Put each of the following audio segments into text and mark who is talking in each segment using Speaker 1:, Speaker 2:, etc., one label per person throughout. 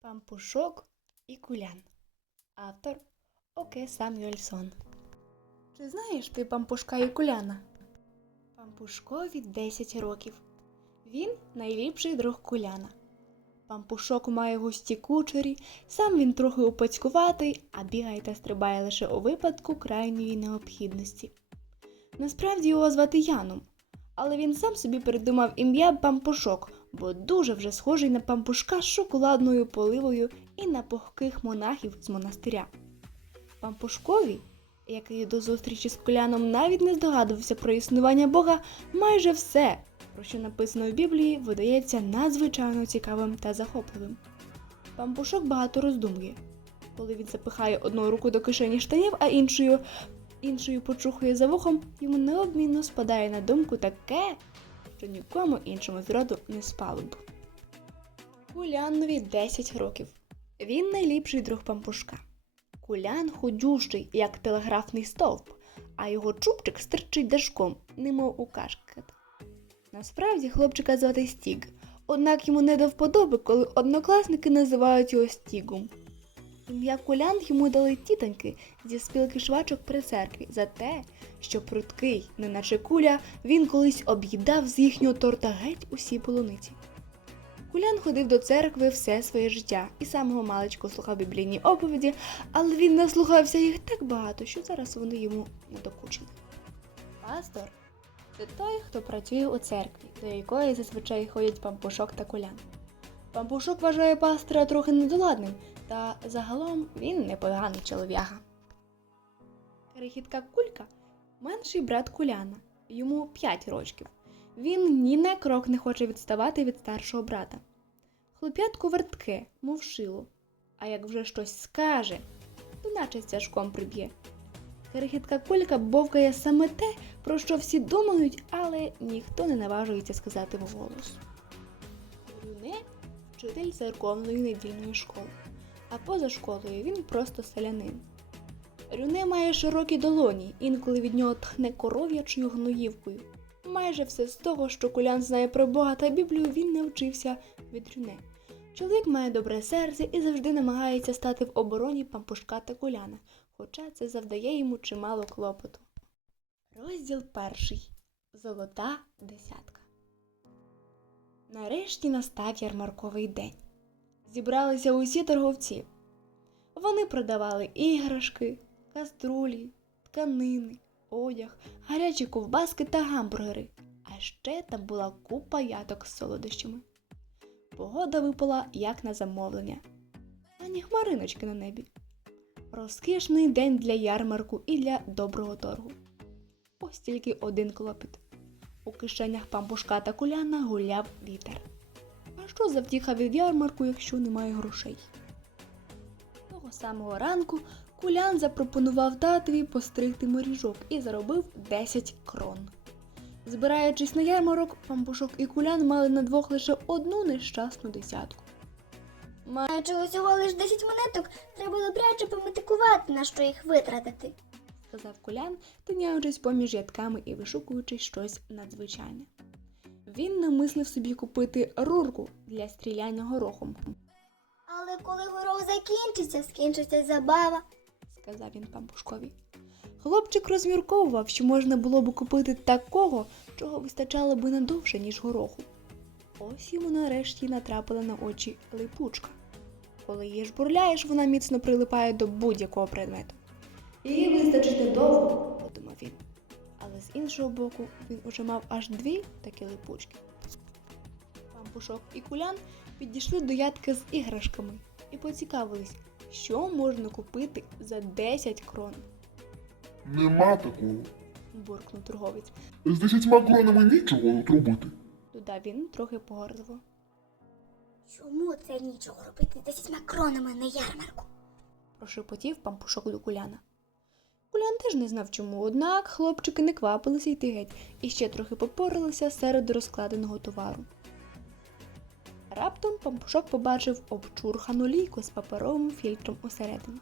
Speaker 1: Пампушок і кулян. Автор Оке Самюельсон. Чи знаєш ти пампушка і куляна? Пампушкові 10 років. Він найліпший друг куляна. Пампушок має густі кучері, сам він трохи упацькуватий, а бігає та стрибає лише у випадку крайньої необхідності. Насправді його звати Яном, але він сам собі придумав ім'я Пампушок, бо дуже вже схожий на пампушка з шоколадною поливою і на пухких монахів з монастиря. Пампушкові, який до зустрічі з Коляном навіть не здогадувався про існування Бога, майже все, про що написано в Біблії, видається надзвичайно цікавим та захопливим. Пампушок багато роздумує. Коли він запихає одну руку до кишені штанів, а іншою, іншою почухує за вухом, йому необмінно спадає на думку таке, що нікому іншому зроду не спало б. Кулянові 10 років. Він найліпший друг пампушка. Кулян худющий, як телеграфний стовп, а його чубчик стирчить дашком, немов у кашкет. Насправді хлопчика звати Стіг, однак йому не до вподоби, коли однокласники називають його Стігом. Ім'я Кулян йому дали тітоньки зі спілки швачок при церкві за те, що пруткий, неначе куля, він колись об'їдав з їхнього торта геть усі полуниці. Кулян ходив до церкви все своє життя і самого маличку слухав біблійні оповіді, але він наслухався їх так багато, що зараз вони йому надокучили. Пастор це той, хто працює у церкві, до якої зазвичай ходять пампушок та кулян. Пампушок вважає пастора трохи недоладним, та загалом він непоганий чолов'яга. Крихітка кулька менший брат куляна, йому 5 років. Він ні на крок не хоче відставати від старшого брата. Хлоп'ятко вертке, мов шило, а як вже щось скаже, то наче стяжком приб'є. Крихітка кулька бовкає саме те, про що всі думають, але ніхто не наважується сказати вголос. Рюне вчитель церковної недільної школи, а поза школою він просто селянин. Рюне має широкі долоні, інколи від нього тхне коров'ячою гноївкою. Майже все з того, що кулян знає про Бога та Біблію, він навчився від Рюне. Чоловік має добре серце і завжди намагається стати в обороні пампушка та куляна, хоча це завдає йому чимало клопоту. Розділ перший. Золота десятка. Нарешті настав ярмарковий день. Зібралися усі торговці. Вони продавали іграшки, каструлі, тканини, одяг, гарячі ковбаски та гамбургери. А ще там була купа яток з солодощами. Погода випала як на замовлення, ані хмариночки на небі. Розкішний день для ярмарку і для доброго торгу. Ось тільки один клопіт. У кишенях пампушка та куляна гуляв вітер. Що за втіха від ярмарку, якщо немає грошей? Того самого ранку кулян запропонував татові постригти моріжок і заробив 10 крон. Збираючись на ярмарок, пампушок і кулян мали на двох лише одну нещасну десятку.
Speaker 2: Маючи усього лиш 10 монеток, треба добряче пометикувати, на що їх витратити.
Speaker 1: сказав кулян, тиняючись поміж ядками і вишукуючи щось надзвичайне. Він намислив собі купити рурку для стріляння горохом,
Speaker 2: Але коли горох закінчиться, скінчиться забава.
Speaker 1: сказав він пампушкові. Хлопчик розмірковував, що можна було б купити такого, чого вистачало би надовше, ніж гороху. Ось йому нарешті натрапила на очі липучка. Коли її жбурляєш, вона міцно прилипає до будь-якого предмету. Її вистачить він. Але з іншого боку, він уже мав аж дві такі липучки. Пампушок і кулян підійшли до ядки з іграшками і поцікавились, що можна купити за 10 крон,
Speaker 3: Нема такого.
Speaker 1: буркнув торговець.
Speaker 3: З десятьма кронами нічого робити.
Speaker 1: Додав він трохи погорзливо.
Speaker 2: Чому це нічого робити з 10 кронами на ярмарку?
Speaker 1: прошепотів пампушок до куляна. Кулян теж не знав чому, однак хлопчики не квапилися йти геть і ще трохи попоралися серед розкладеного товару. Раптом пампушок побачив обчурхану лійку з паперовим фільтром усередині.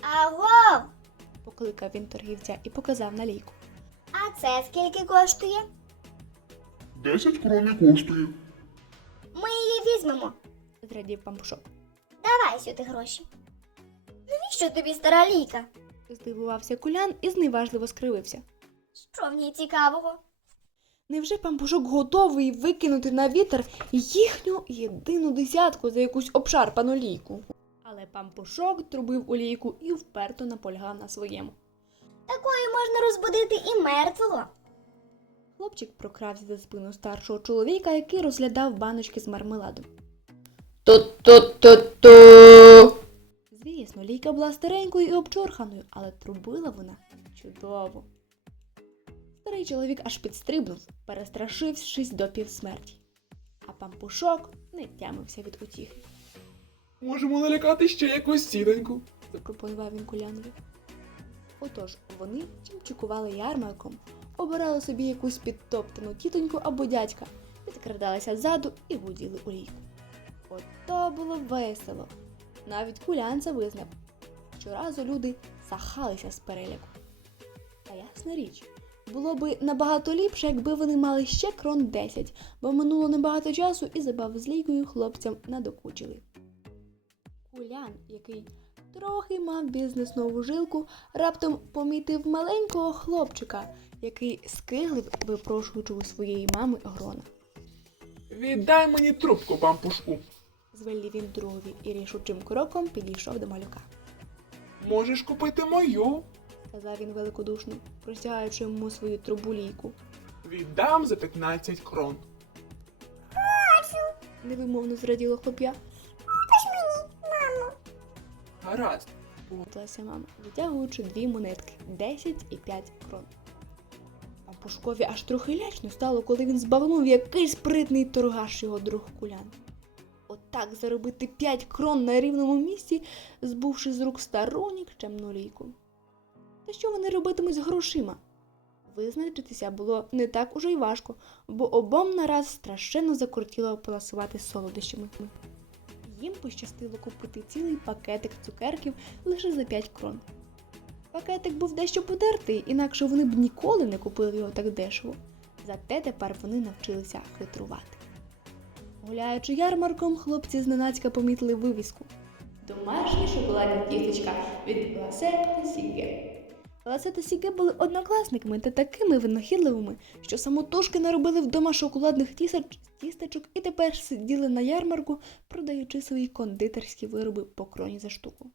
Speaker 2: Аго!
Speaker 1: Покликав він торгівця і показав на лійку.
Speaker 2: А це скільки коштує?
Speaker 3: Десять крон не коштує.
Speaker 2: Ми її візьмемо.
Speaker 1: Зрадів пампушок.
Speaker 2: Давай сюди гроші. Навіщо тобі стара ліка?
Speaker 1: Здивувався кулян і зневажливо скривився.
Speaker 2: Що в ній цікавого?
Speaker 1: Невже пампушок готовий викинути на вітер їхню єдину десятку за якусь обшарпану лійку? Але пампушок трубив у лійку і вперто наполягав на своєму.
Speaker 2: Такою можна розбудити і мертвого.
Speaker 1: Хлопчик прокрався за спину старшого чоловіка, який розглядав баночки з мармеладом.
Speaker 4: Ту-ту-ту-ту.
Speaker 1: Звісно, лійка була старенькою і обчорханою, але трубила вона чудово. Старий чоловік аж підстрибнув, перестрашившись до півсмерті. А пампушок не тямився від утіхи.
Speaker 4: Можемо налякати ще якусь сідоньку.
Speaker 1: запропонував він кулянові. Отож, вони чимчикували ярмарком, обирали собі якусь підтоптану тітоньку або дядька, підкрадалися ззаду і гуділи у лійку. Ото було весело. Навіть кулян це визнав. Щоразу люди сахалися з переляку. Та ясна річ, було би набагато ліпше, якби вони мали ще крон 10, бо минуло небагато часу і забав з лійкою хлопцям надокучили. Кулян, який трохи мав бізнеснову жилку, раптом помітив маленького хлопчика, який скиглив, випрошуючи у своєї мами грона.
Speaker 4: Віддай мені трубку, пампушку.
Speaker 1: Звелів він другові і рішучим кроком підійшов до малюка.
Speaker 4: Можеш купити мою.
Speaker 1: Сказав він великодушно, простягаючи йому свою трубу лійку.
Speaker 4: Віддам за 15 крон.
Speaker 1: Невимовно зраділо хлоп'я.
Speaker 4: Гаразд.
Speaker 1: Погодилася мама, витягуючи дві монетки 10 і 5 крон. А Пушкові аж трохи лячно стало, коли він збагнув який спритний торгаш його друг кулян. Отак заробити 5 крон на рівному місці, збувши з рук стару нікчемну лійку. Та що вони робитимуть з грошима? Визначитися було не так уже й важко, бо обом нараз страшенно закортіло поласувати солодощами. Їм пощастило купити цілий пакетик цукерків лише за 5 крон. Пакетик був дещо подертий, інакше вони б ніколи не купили його так дешево. Зате тепер вони навчилися хитрувати. Гуляючи ярмарком, хлопці зненацька помітили вивіску. Домашні шоколадні тістечка від Ласе та Сіге. Ласе та Сіге були однокласниками та такими винахідливими, що самотужки наробили вдома шоколадних тістечок і тепер сиділи на ярмарку, продаючи свої кондитерські вироби по кроні за штуку.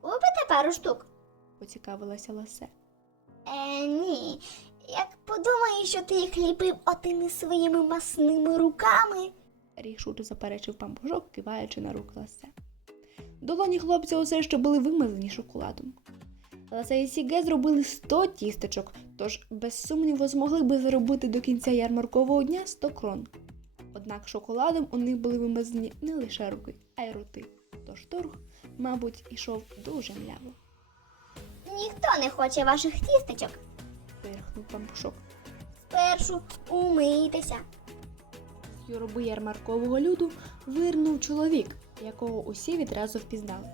Speaker 2: Купите пару штук?
Speaker 1: Поцікавилася Ласе.
Speaker 2: Е, ні. Як подумаю, що ти їх ліпив отими своїми масними руками.
Speaker 1: Рішуче заперечив пампушок, киваючи на рук Ласе. Долоні хлопця усе ще були вимазані шоколадом. Ласе і Сіге зробили 100 тістечок, тож без сумніву змогли би заробити до кінця ярмаркового дня 100 крон. Однак шоколадом у них були вимазані не лише руки, а й роти. Тож торг, мабуть, ішов дуже мляво,
Speaker 2: Ніхто не хоче ваших тістечок.
Speaker 1: вирахнув пампушок.
Speaker 2: Спершу умийтеся.
Speaker 1: Юрби ярмаркового люду вирнув чоловік, якого усі відразу впізнали.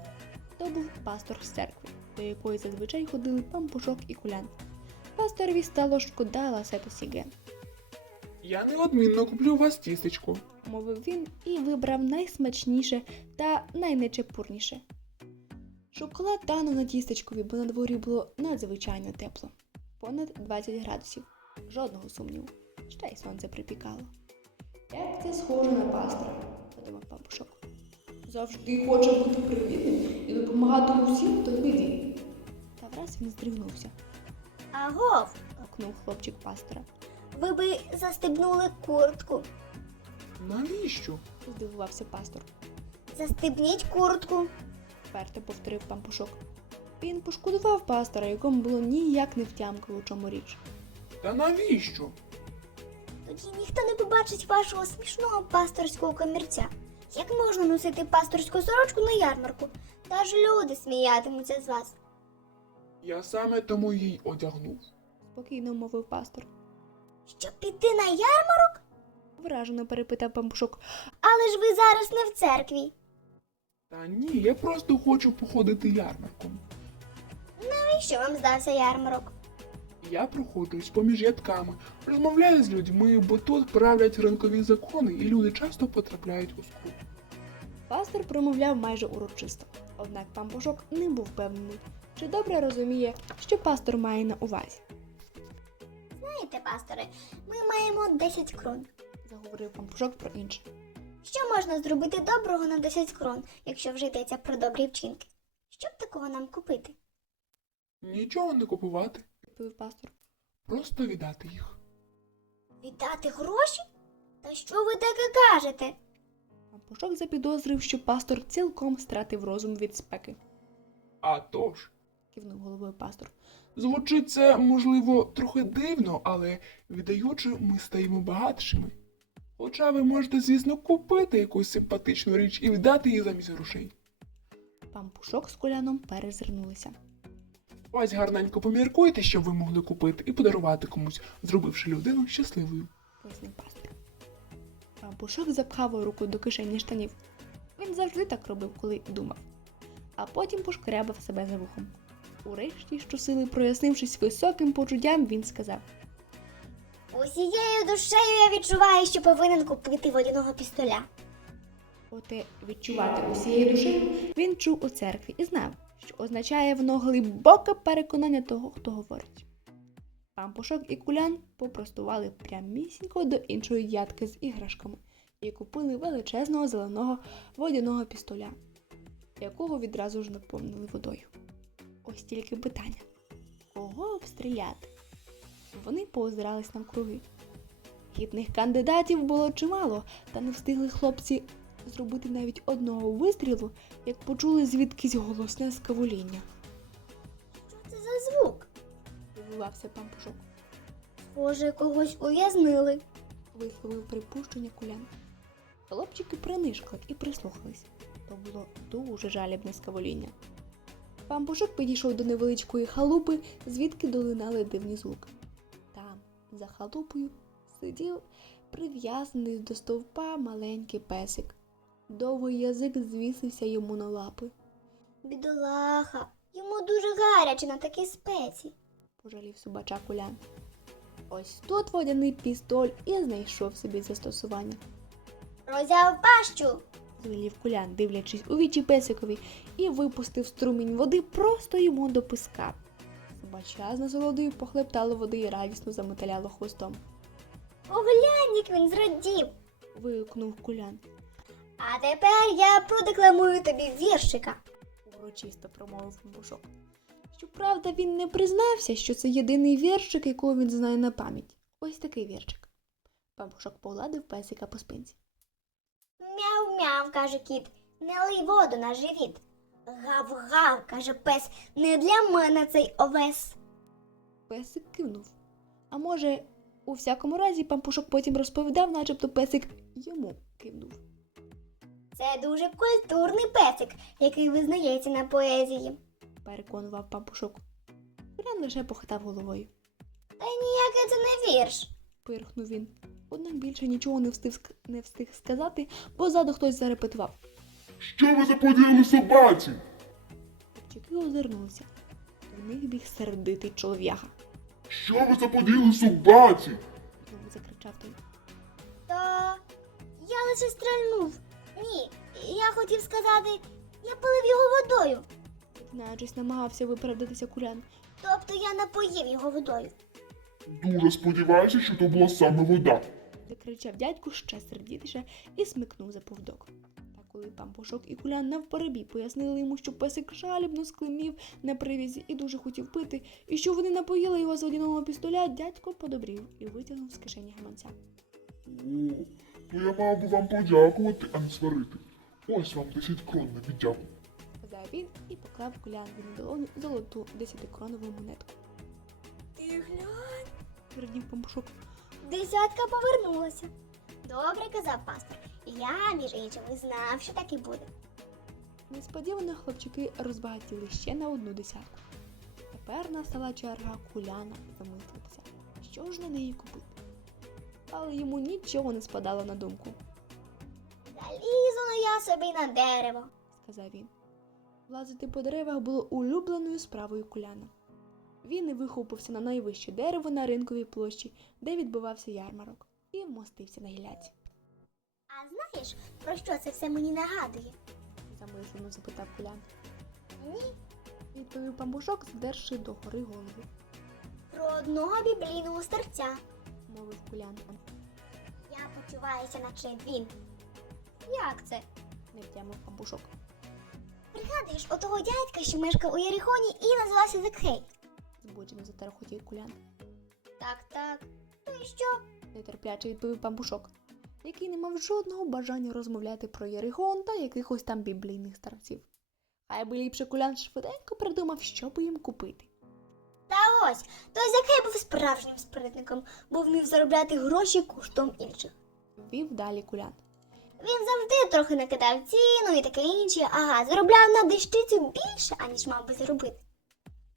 Speaker 1: То був пастор з церкви, до якої зазвичай ходили пампушок і кулян. Пасторові стало шкода Ласету Сіге,
Speaker 4: Я неодмінно куплю у вас тістечко.
Speaker 1: мовив він і вибрав найсмачніше та найнечепурніше. Шоколад танув на тістечкові, бо на дворі було надзвичайно тепло. Понад 20 градусів. Жодного сумніву. Ще й сонце припікало. Як це схоже на пастора, подумав пампушок. Завжди хоче бути привітним і допомагати усім, хто біді. Та враз він здригнувся,
Speaker 2: Агов,
Speaker 1: гукнув хлопчик пастора.
Speaker 2: ви би застебнули куртку.
Speaker 4: Навіщо?
Speaker 1: Здивувався пастор.
Speaker 2: Застебніть куртку.
Speaker 1: вперто повторив пампушок. Він пошкодував пастора, якому було ніяк не втямки, у чому річ.
Speaker 4: Та навіщо?
Speaker 2: Тоді ніхто не побачить вашого смішного пасторського комірця. Як можна носити пасторську сорочку на ярмарку? Та ж люди сміятимуться з вас.
Speaker 4: Я саме тому їй одягнув.
Speaker 1: спокійно мовив пастор.
Speaker 2: Щоб піти на ярмарок?
Speaker 1: Вражено перепитав пампушок.
Speaker 2: Але ж ви зараз не в церкві.
Speaker 4: Та ні, я просто хочу походити ярмарком.
Speaker 2: Навіщо вам здався ярмарок?
Speaker 4: Я проходжусь поміж ядками, розмовляю з людьми, бо тут правлять ринкові закони, і люди часто потрапляють у скрут.
Speaker 1: Пастор промовляв майже урочисто, однак пампушок не був впевнений, чи добре розуміє, що пастор має на увазі,
Speaker 2: Знаєте, пасторе, ми маємо 10 крон.
Speaker 1: заговорив пампушок про інше.
Speaker 2: Що можна зробити доброго на 10 крон, якщо вже йдеться про добрі вчинки? Що б такого нам купити?
Speaker 4: Нічого не купувати,
Speaker 1: Відповів пастор.
Speaker 4: просто віддати їх.
Speaker 2: Віддати гроші? Та що ви таке кажете?
Speaker 1: Пампушок запідозрив, що пастор цілком стратив розум від спеки,
Speaker 4: А тож,
Speaker 1: кивнув головою пастор.
Speaker 4: звучить це, можливо, трохи дивно, але віддаючи, ми стаємо багатшими. Хоча ви можете, звісно, купити якусь симпатичну річ і віддати її замість грошей.
Speaker 1: Пампушок з коляном перезирнулися.
Speaker 4: Ось гарненько поміркуйте, що ви могли купити і подарувати комусь, зробивши людину щасливою.
Speaker 1: пояснив пастор. Пампушок запхав руку до кишені штанів. Він завжди так робив, коли думав, а потім пошкрябав себе за вухом. Урешті, щосили прояснившись високим почуттям, він сказав:
Speaker 2: Усією душею я відчуваю, що повинен купити водяного пістоля.
Speaker 1: Оте відчувати усією душею він чув у церкві і знав, що означає воно глибоке переконання того, хто говорить. Пампушок і кулян попростували прямісінько до іншої ядки з іграшками і купили величезного зеленого водяного пістоля, якого відразу ж наповнили водою. Ось тільки питання: кого обстріляти? Вони поозирались навкруги. Гідних кандидатів було чимало, та не встигли хлопці зробити навіть одного вистрілу, як почули звідкись голосне скавуління.
Speaker 2: Що це за звук?
Speaker 1: Вивався пампушок,
Speaker 2: Схоже, когось ув'язнили.
Speaker 1: висловив припущення кулян. Хлопчики принишкли і прислухались. То було дуже жалібне скавуління. Пампушок підійшов до невеличкої халупи, звідки долинали дивні звуки. Там, за халупою, сидів прив'язаний до стовпа маленький песик. Довгий язик звісився йому на лапи.
Speaker 2: Бідолаха, йому дуже гаряче на такій спеці.
Speaker 1: пожалів собача кулян. Ось тут водяний пістоль і знайшов собі застосування.
Speaker 2: Розяв пащу.
Speaker 1: Звелів кулян, дивлячись у вічі песикові, і випустив струмінь води просто йому до писка. Собача з насолодою похлептало води і радісно заметаляло хвостом.
Speaker 2: Поглянь, як він зрадів.
Speaker 1: Вигукнув кулян,
Speaker 2: А тепер я продекламую тобі віршика.
Speaker 1: урочисто промовив бушок. Щоправда, він не признався, що це єдиний віршик, якого він знає на пам'ять. Ось такий віршик. Пампушок погладив песика по спинці.
Speaker 2: Мяу-мяу, каже кіт, не лий воду на живіт. Гав-гав, каже пес, не для мене цей овес.
Speaker 1: Песик кивнув. А може, у всякому разі, пампушок потім розповідав, начебто песик йому кивнув.
Speaker 2: Це дуже культурний песик, який визнається на поезії.
Speaker 1: переконував пампушок. Кулян лише похитав головою.
Speaker 2: Та ніяке це не вірш.
Speaker 1: Пирхнув він. Однак більше нічого не встиг, не встиг сказати, бо ззаду хтось зарепетував.
Speaker 3: Що ви заподіяли собаці?
Speaker 1: Хлопчики озирнулися. В них біг сердитий чолов'яга.
Speaker 3: Що ви заподіяли собаці?
Speaker 1: Знову закричав той.
Speaker 2: Та я лише стрельнув. Ні, я хотів сказати, я полив його водою.
Speaker 1: Знаючись, намагався виправдатися кулян.
Speaker 2: Тобто я напоїв його водою.
Speaker 3: Дуже сподіваюся, що то була саме вода.
Speaker 1: Закричав дядьку ще сердітіше і смикнув за повдок. Та коли пампушок і кулян навперебій пояснили йому, що песик жалібно склимів на привязі і дуже хотів пити, і що вони напоїли його з водяного пістоля, дядько подобрів і витягнув з кишені гаманця.
Speaker 3: То я мав би вам подякувати, а не сварити. Ось вам 10 крон на віддяку.
Speaker 1: сказав він і поклав кулянові на долоню золоту десятикронову монетку.
Speaker 2: Ти глянь.
Speaker 1: Твердів пампушок.
Speaker 2: Десятка повернулася. Добре казав пастор. Я, між іншим, знав, що так і буде.
Speaker 1: Несподівано хлопчики розбагатіли ще на одну десятку. Тепер настала черга куляна замислитися, що ж на неї купити. Але йому нічого не спадало на думку,
Speaker 2: Залізу ну я собі на дерево.
Speaker 1: сказав він. Лазити по деревах було улюбленою справою куляна. Він і вихопився на найвище дерево на ринковій площі, де відбувався ярмарок, і вмостився на гіляці.
Speaker 2: А знаєш, про що це все мені нагадує?
Speaker 1: Замислено запитав Кулян.
Speaker 2: Ні.
Speaker 1: Відповів пампушок, здерши догори голову.
Speaker 2: Про одного біблійного старця.
Speaker 1: Мовив Кулян.
Speaker 2: Я почуваюся, наче він. Як це?
Speaker 1: Не втямив пампушок.
Speaker 2: Пригадуєш отого дядька, що мешкав у Єрихоні і називався Закхей?
Speaker 1: Збуджено затерхотів Кулян.
Speaker 2: Так, так. Ну і що?
Speaker 1: Нетерпляче відповів пампушок, який не мав жодного бажання розмовляти про Єрихон та якихось там біблійних старців. Хай би ліпше Кулян швиденько придумав, що би їм купити.
Speaker 2: Та ось, той Закхей був справжнім спритником, бо вмів заробляти гроші коштом інших.
Speaker 1: Вів далі Кулян.
Speaker 2: Він завжди трохи накидав ціну і таке інше, ага, заробляв на дещицю більше, аніж мав би заробити.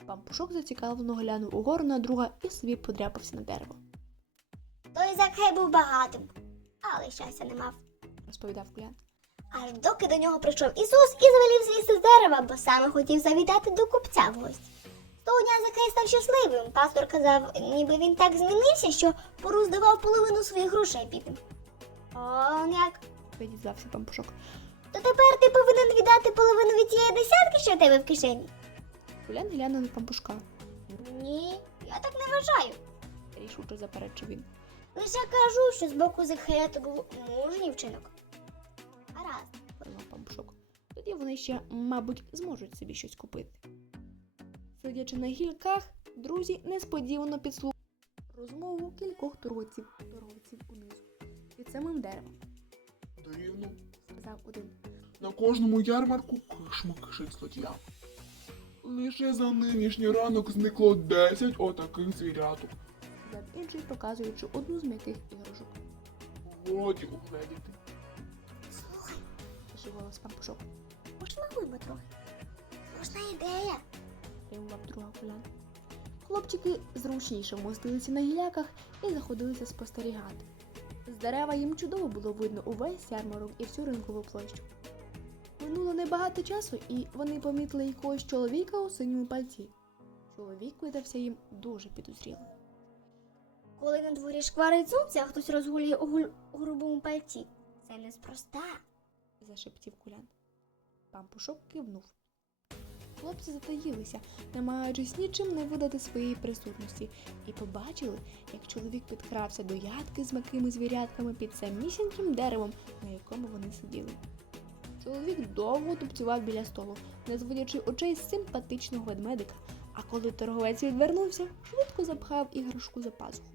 Speaker 1: Пампушок зацікавлено глянув угору на друга і собі подряпався на дерево,
Speaker 2: Той Закхей був багатим, але щастя не мав.
Speaker 1: розповідав Кулян.
Speaker 2: Аж доки до нього прийшов Ісус і завелів злізти з дерева, бо саме хотів завітати до купця в гості. З того став щасливим. Пастор казав, ніби він так змінився, що пору здавав половину своїх грошей бідним. Он як?
Speaker 1: Відізвався пампушок.
Speaker 2: То тепер ти повинен віддати половину від тієї десятки, що в тебе в кишені?
Speaker 1: Кулян глянув на пампушка.
Speaker 2: Ні, я так не вважаю.
Speaker 1: Рішуче заперечив він.
Speaker 2: Лише кажу, що з боку Закхея то був мужній вчинок. Гаразд.
Speaker 1: подумав пампушок. Тоді вони ще, мабуть, зможуть собі щось купити. Сидячи на гілках, друзі несподівано підслухали розмову кількох торговців, торговців унизу під самим деревом,
Speaker 4: Дивно.
Speaker 1: сказав один.
Speaker 4: На кожному ярмарку кишма кишить злодія. Лише за нинішній ранок зникло 10 отаких звіряток.
Speaker 1: сказав інший, показуючи одну з м'яких іграшок.
Speaker 4: Годі угледіти.
Speaker 2: Слухай,
Speaker 1: Пиши голос пампушок,
Speaker 2: пошмагуймо трохи. Слушна ідея.
Speaker 1: Прямував друга кулян. Хлопчики зручніше вмостилися на гіляках і заходилися спостерігати. З дерева їм чудово було видно увесь ярмарок і всю ринкову площу. Минуло небагато часу, і вони помітили якогось чоловіка у синьому пальці. Чоловік видався їм дуже підозрілим.
Speaker 2: Коли на дворі шкварить сонце, а хтось розгулює у, гуль- у грубому пальці. Це неспроста.
Speaker 1: зашептів кулян. Пампушок кивнув. Хлопці затаїлися, намагаючись нічим не видати своєї присутності, і побачили, як чоловік підкрався до ядки з м'якими звірятками під самісіньким деревом, на якому вони сиділи. Чоловік довго тупцював біля столу, не зводячи очей з симпатичного ведмедика, а коли торговець відвернувся, швидко запхав іграшку за пазуху.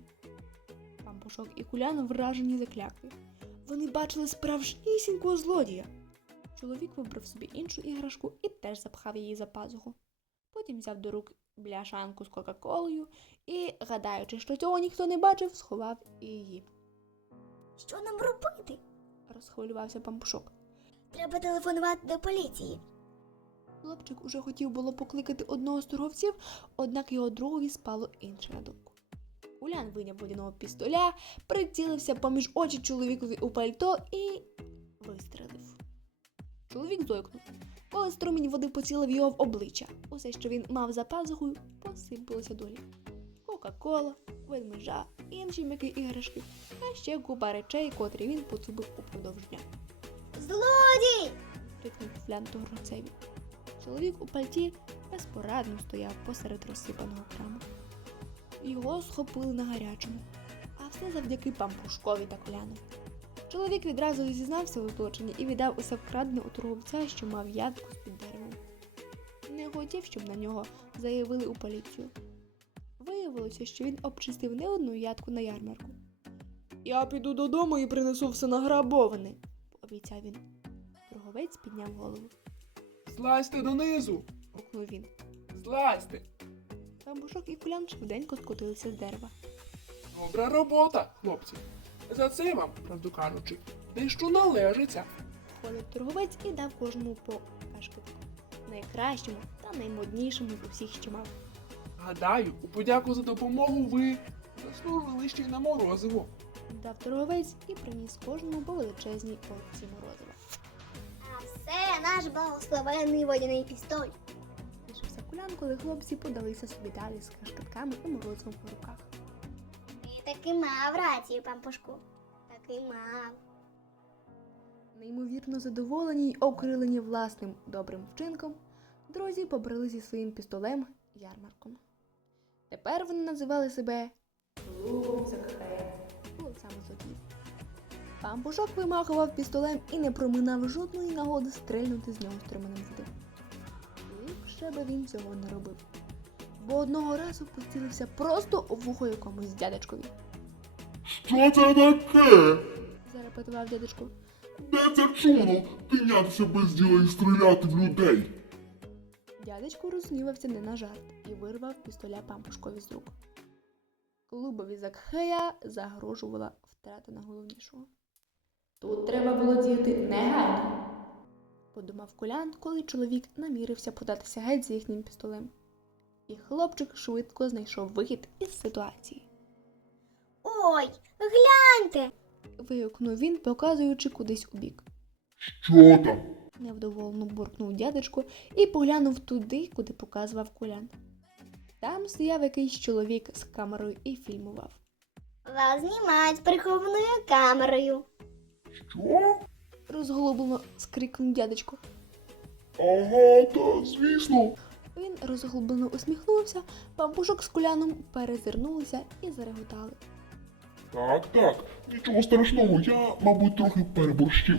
Speaker 1: Пампушок і кулян вражені заклякли. Вони бачили справжнісінького злодія. Чоловік вибрав собі іншу іграшку і теж запхав її за пазуху. Потім взяв до рук бляшанку з Кока-Колою і, гадаючи, що цього ніхто не бачив, сховав і її.
Speaker 2: Що нам робити?
Speaker 1: Розхвилювався пампушок.
Speaker 2: Треба телефонувати до поліції.
Speaker 1: Хлопчик уже хотів було покликати одного з торговців, однак його другові спало інше на думку. Улян вийняв водяного пістоля, прицілився поміж очі чоловікові у пальто і вистрелив. Чоловік зойкнув. Коли струмінь води поцілив його в обличчя, усе, що він мав за пазухою, посипалося долі. Кока-кола, ведмежа, інші м'які іграшки, а ще купа речей, котрі він поцупив упродовж дня
Speaker 2: Злодій!
Speaker 1: крикнув Флян торговцеві. Чоловік у пальті безпорадно стояв посеред розсипаного краму. Його схопили на гарячому, а все завдяки пампушкові та коляну. Чоловік відразу зізнався у злочині і віддав усе вкрадене у торговця, що мав ядку з-під деревом. Не хотів, щоб на нього заявили у поліцію. Виявилося, що він обчистив не одну ядку на ярмарку. Я піду додому і принесу все награбоване, пообіцяв він. Торговець підняв голову.
Speaker 4: Злазьте донизу!
Speaker 1: Гукнув він.
Speaker 4: Злазьте!
Speaker 1: Бамбушок і кулян швиденько скотилися з дерева.
Speaker 4: Добра робота, хлопці. За це вам, правду кажучи, дещо належиться.
Speaker 1: Ходив торговець і дав кожному по пешкетку. Найкращому та наймоднішому з усіх, що мав.
Speaker 4: Гадаю, у подяку за допомогу ви заслужили ще й на морозиво.
Speaker 1: Дав торговець і приніс кожному по величезній порції морозива.
Speaker 2: А все, наш благословений водяний пістоль.
Speaker 1: Лишився кулян, коли хлопці подалися собі далі з кашкетками і морозивом у руках.
Speaker 2: Таки мав рацію, пампушку. Таки мав.
Speaker 1: Неймовірно задоволені й окрилені власним добрим вчинком, друзі побрали зі своїм пістолем ярмарком. Тепер вони називали себе Клубом. Пампушок вимахував пістолем і не проминав жодної нагоди стрельнути з нього стременем води. Ліпше би він цього не робив, бо одного разу поцілився просто у вухо якомусь дядечкові.
Speaker 3: Що це таке?
Speaker 1: Зарепетував дядечко.
Speaker 3: Де це чуно? Тинятися без діла і стріляти в людей.
Speaker 1: Дядечко розгнівався не на жарт і вирвав пістоля пампушкові з рук. Клубові Закхея загрожувала втрата найголовнішого. Тут треба було діяти негайно, подумав Кулян, коли чоловік намірився податися геть за їхнім пістолем. І хлопчик швидко знайшов вихід із ситуації.
Speaker 2: Ой, гляньте!
Speaker 1: Вигукнув він, показуючи кудись у бік.
Speaker 3: Що там?
Speaker 1: Невдоволено буркнув дядечко і поглянув туди, куди показував Кулян. Там стояв якийсь чоловік з камерою і фільмував.
Speaker 2: Вас знімають прихованою камерою.
Speaker 3: Що?
Speaker 1: Розголоблено скрикнув дядечко.
Speaker 3: Ага, та звісно.
Speaker 1: Він розглублено усміхнувся, пампушок з куляном перезирнулися і зареготали.
Speaker 3: Так, так, нічого страшного, я, мабуть, трохи переборщив.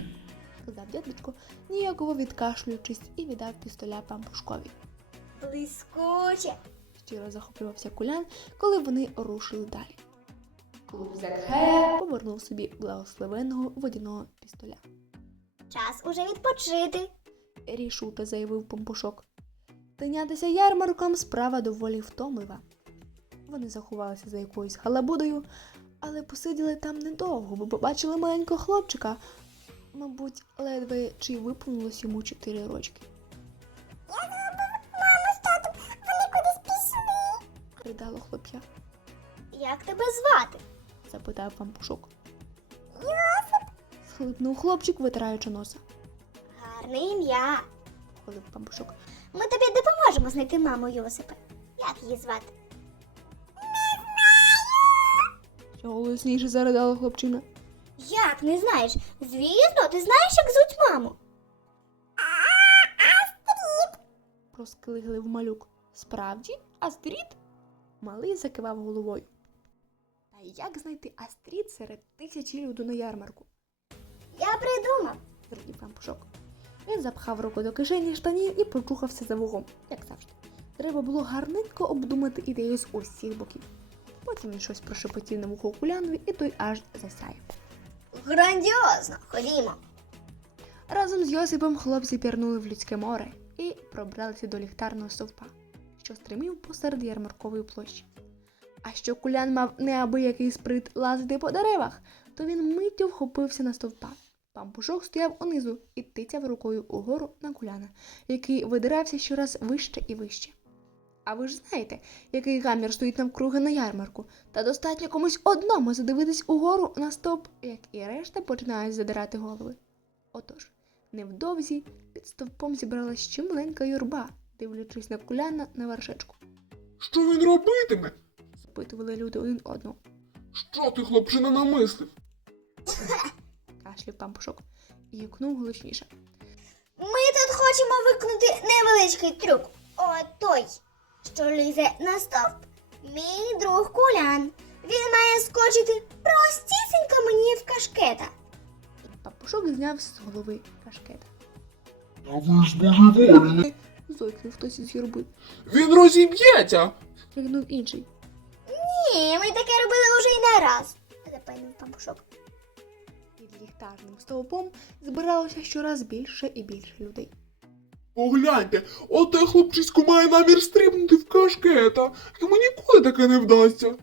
Speaker 1: Сказав дядечко, ніяково відкашлюючись, і віддав пістоля пампушкові.
Speaker 2: Блискуче.
Speaker 1: Щиро захоплювався кулян, коли вони рушили далі. Клуб Закхея повернув собі благословенного водяного пістоля.
Speaker 2: Час уже відпочити.
Speaker 1: рішуче заявив Помпушок. Тинятися ярмарком справа доволі втомлива. Вони заховалися за якоюсь халабудою, але посиділи там недовго, бо побачили маленького хлопчика. Мабуть, ледве чи виповнилось йому чотири рочки.
Speaker 2: Мамо з татом, вони кудись пішли.
Speaker 1: Ридало хлоп'я,
Speaker 2: Як тебе звати?
Speaker 1: запитав Пампушок. Схлипнув хлопчик, витираючи носа.
Speaker 2: Гарне ім'я.
Speaker 1: Похвалив Пампушок.
Speaker 2: Ми тобі допоможемо знайти маму Йосипа. Як її звати?
Speaker 1: Ще голосніше заридала хлопчина.
Speaker 2: Як не знаєш? Звісно, ти знаєш, як звуть маму.
Speaker 1: Розкиглив малюк. Справді? Астрід? Малий закивав головою. Та як знайти Астрід серед тисячі люду на ярмарку?
Speaker 2: Я придумав.
Speaker 1: зрадів пампушок. Він запхав руку до кишені штанів і почухався за вугом, як завжди. Треба було гарненько обдумати ідею з усіх боків. Потім він щось прошепотів на вухо Кулянові, і той аж засяяв.
Speaker 2: Грандіозно, ходімо.
Speaker 1: Разом з Йосипом хлопці пірнули в людське море і пробралися до ліхтарного стовпа, що стримів посеред ярмаркової площі. А що кулян мав неабиякий сприт лазити по деревах, то він миттю вхопився на стовпа. Пампушок стояв унизу і тицяв рукою угору на куляна, який видирався щораз вище і вище. А ви ж знаєте, який гамір стоїть навкруги на ярмарку, та достатньо комусь одному задивитись угору на стовп, як і решта починають задирати голови. Отож, невдовзі під стовпом зібралась чималенька юрба, дивлячись на куляна на вершечку.
Speaker 4: Що він робитиме?
Speaker 1: Запитували люди один одного.
Speaker 4: Що ти, хлопчина, намислив?
Speaker 1: Кашляв пампушок і гукнув голосніше.
Speaker 2: Ми тут хочемо виконати невеличкий трюк. О той, що лізе на стовп. Мій друг Кулян. Він має скочити простісінько мені в кашкета.
Speaker 1: Пампушок зняв з голови кашкета.
Speaker 3: А ви ж божеволі.
Speaker 1: Зойкнув хтось із юрби.
Speaker 4: Він розіб'ється!
Speaker 1: Крикнув інший.
Speaker 2: Ні, ми таке робили уже й не раз. запевнив пампушок.
Speaker 1: Під ліхтарним стовпом збиралося щораз більше і більше людей.
Speaker 4: Погляньте, оте хлопчисько має намір стрибнути в кашкета. Йому ніколи таке не вдасться.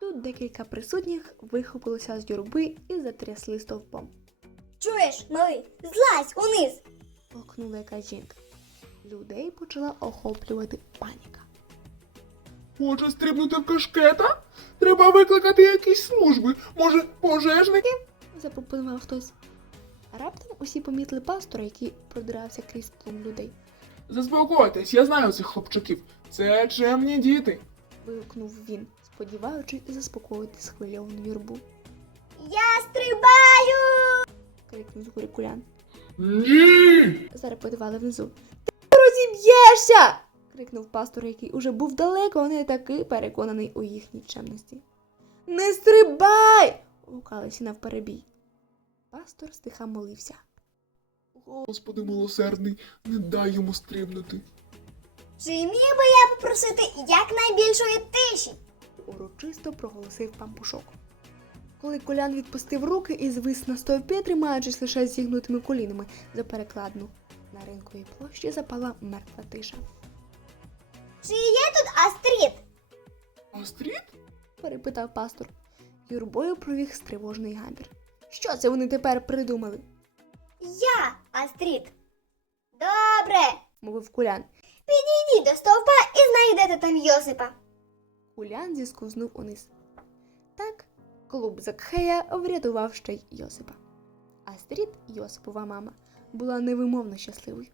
Speaker 1: Тут декілька присутніх вихопилося з юрби і затрясли стовпом.
Speaker 2: Чуєш, малий, злазь униз.
Speaker 1: Гукнула якась жінка. Людей почала охоплювати паніка.
Speaker 4: Хоче стрибнути в кашкета? Треба викликати якісь служби. Може, пожежники?
Speaker 1: Запропонував хтось. Раптом усі помітили пастора, який продирався крізь тлум людей.
Speaker 4: Заспокойтесь, я знаю цих хлопчаків. Це чемні діти.
Speaker 1: Вигукнув він, сподіваючись заспокоїти схвильовану юрбу.
Speaker 2: Я стрибаю.
Speaker 1: крикнув згори кулян.
Speaker 3: Ні!
Speaker 1: Зарепетували внизу. Ти розіб'єшся! крикнув пастор, який уже був далеко не такий переконаний у їхній чемності. Не стрибай! гукали всі навперебій. Пастор стиха молився.
Speaker 4: Господи милосердний, не дай йому стрибнути.
Speaker 2: Чи міг би я попросити якнайбільшої тиші?
Speaker 1: урочисто проголосив пампушок. Коли колян відпустив руки і звис на стовпі, тримаючись лише зігнутими колінами за перекладну, на ринковій площі запала мертва тиша.
Speaker 2: Чи є тут Астрід?
Speaker 4: Астрід?
Speaker 1: перепитав пастор. Юрбою провіг стривожний гамір. Що це вони тепер придумали?
Speaker 2: Я Астрід. Добре.
Speaker 1: мовив кулян.
Speaker 2: Підійдіть до стовпа і знайдете там Йосипа.
Speaker 1: Кулян зісковзнув униз. Так, клуб Закхея врятував ще й Йосипа. Астрід, Йосипова мама, була невимовно щасливою.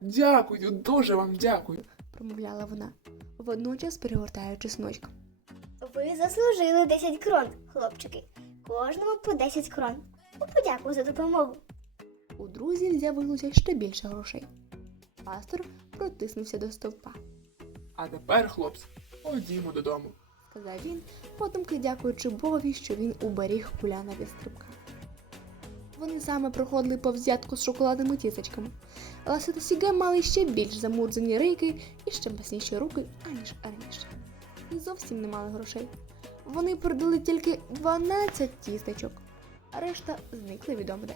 Speaker 4: Дякую, дуже вам дякую.
Speaker 1: промовляла вона, водночас перегортаючи сночку.
Speaker 2: Ви заслужили 10 крон, хлопчики. Кожному по 10 крон. У подяку за допомогу.
Speaker 1: У друзів з'явилося ще більше грошей. Пастор протиснувся до стовпа.
Speaker 4: А тепер, хлопці, ходімо додому.
Speaker 1: Сказав він, подумки дякуючи Богові, що він уберіг куляна від стрибка. Вони саме проходили повз ядку з шоколадними тісочками. Ласи та Сіге мали ще більш замурзані рейки і ще масніші руки, аніж раніше. І зовсім не мали грошей. Вони продали тільки 12 тістечок, а решта зникли відомо де.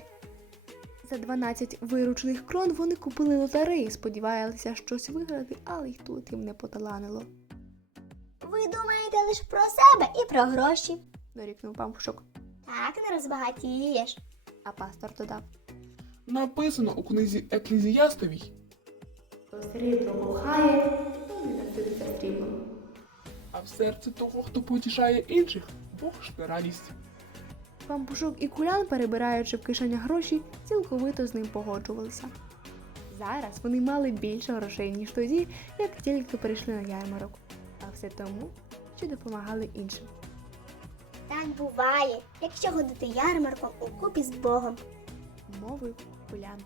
Speaker 1: За 12 виручених крон вони купили лотереї, сподівалися щось виграти, але й тут їм не поталанило.
Speaker 2: Ви думаєте лише про себе і про гроші.
Speaker 1: дорікнув пампушок,
Speaker 2: Так не розбагатієш.
Speaker 1: а пастор додав.
Speaker 4: Написано у книзі Еклезіястовій.
Speaker 1: Хто срібло кохає, то не насититься сріблом.
Speaker 4: А в серці того, хто потішає інших, Бог шле радість.
Speaker 1: Пампушок і кулян, перебираючи в кишенях гроші, цілковито з ним погоджувалися. Зараз вони мали більше грошей, ніж тоді, як тільки прийшли на ярмарок. А все тому, що допомагали іншим.
Speaker 2: Так буває, якщо ходити ярмарком у купі з Богом.
Speaker 1: Мовив кулян.